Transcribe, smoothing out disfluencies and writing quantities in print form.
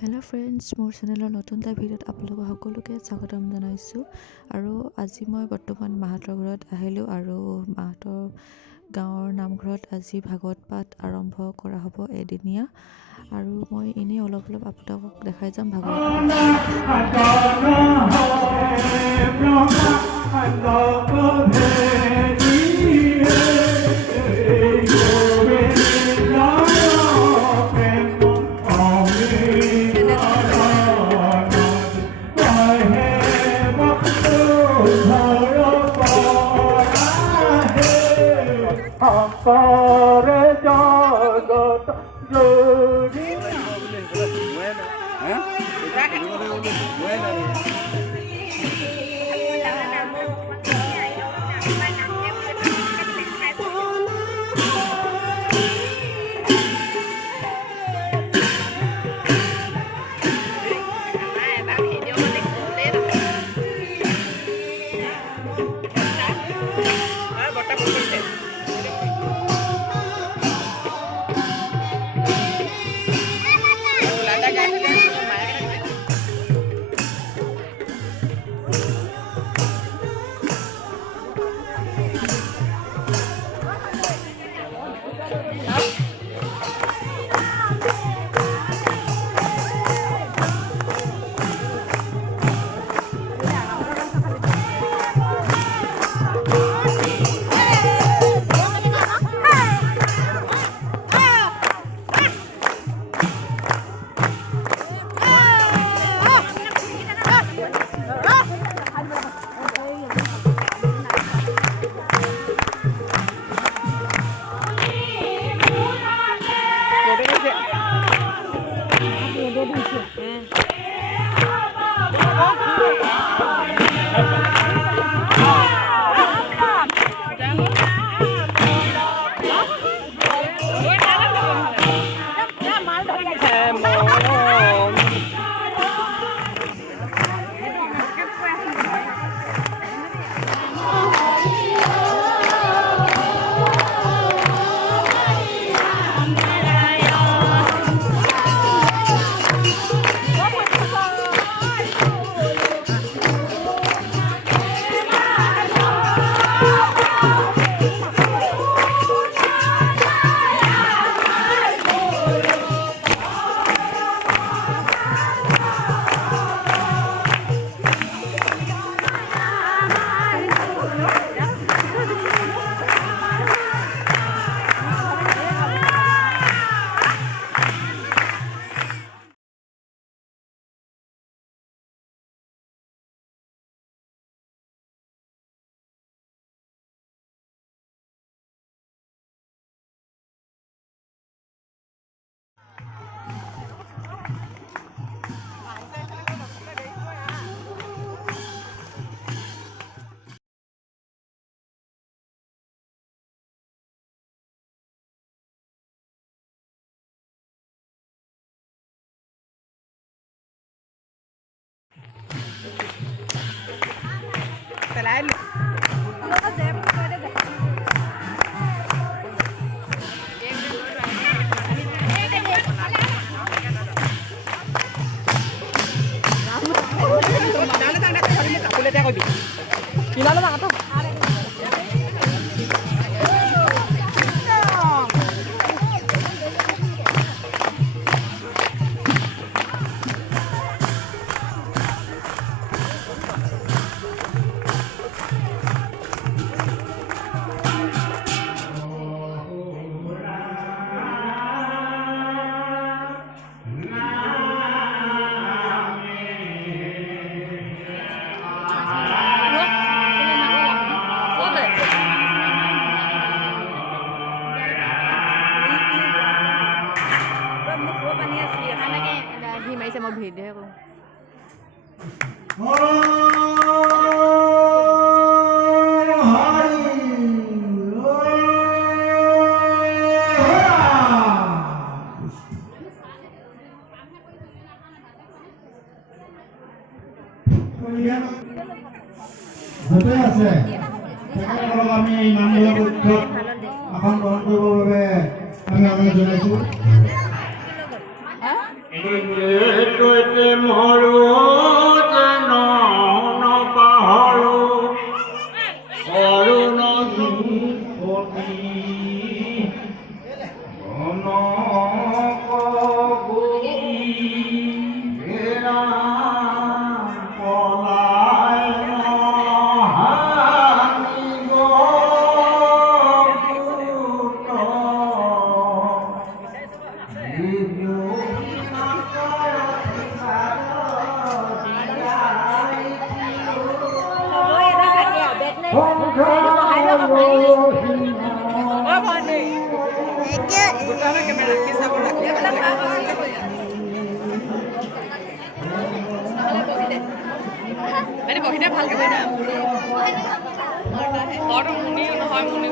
Hello' friends, মোৰ চেনেলৰ নতুন এটা ভিডিঅ'ত আপোনালোকক সকলোকে স্বাগতম জনাইছোঁ। আৰু আজি মই বৰ্তমান মাহঁতৰ ঘৰত আহিলোঁ আৰু মাহঁতৰ গাঁৱৰ নামঘৰত আজি ভাগৱত পাঠ আৰম্ভ কৰা হ'ব এদিনীয়া। আৰু মই এনেই অলপ আপোনালোকক দেখাই যাম ভাগৱত Ampare jagat jodi. মই ভিডিঅ' কৰোঁ। আছে আমি এই নামবিলাক উৎসৱ আসন গ্ৰহণ কৰিবৰ বাবে আমি আপোনাক জনাইছোঁ। তৈতে মৰো যেন নপাহৰো অৰুণ পতি বহিলে ভালকে বহি না বৰ মুনি নহয় মুনি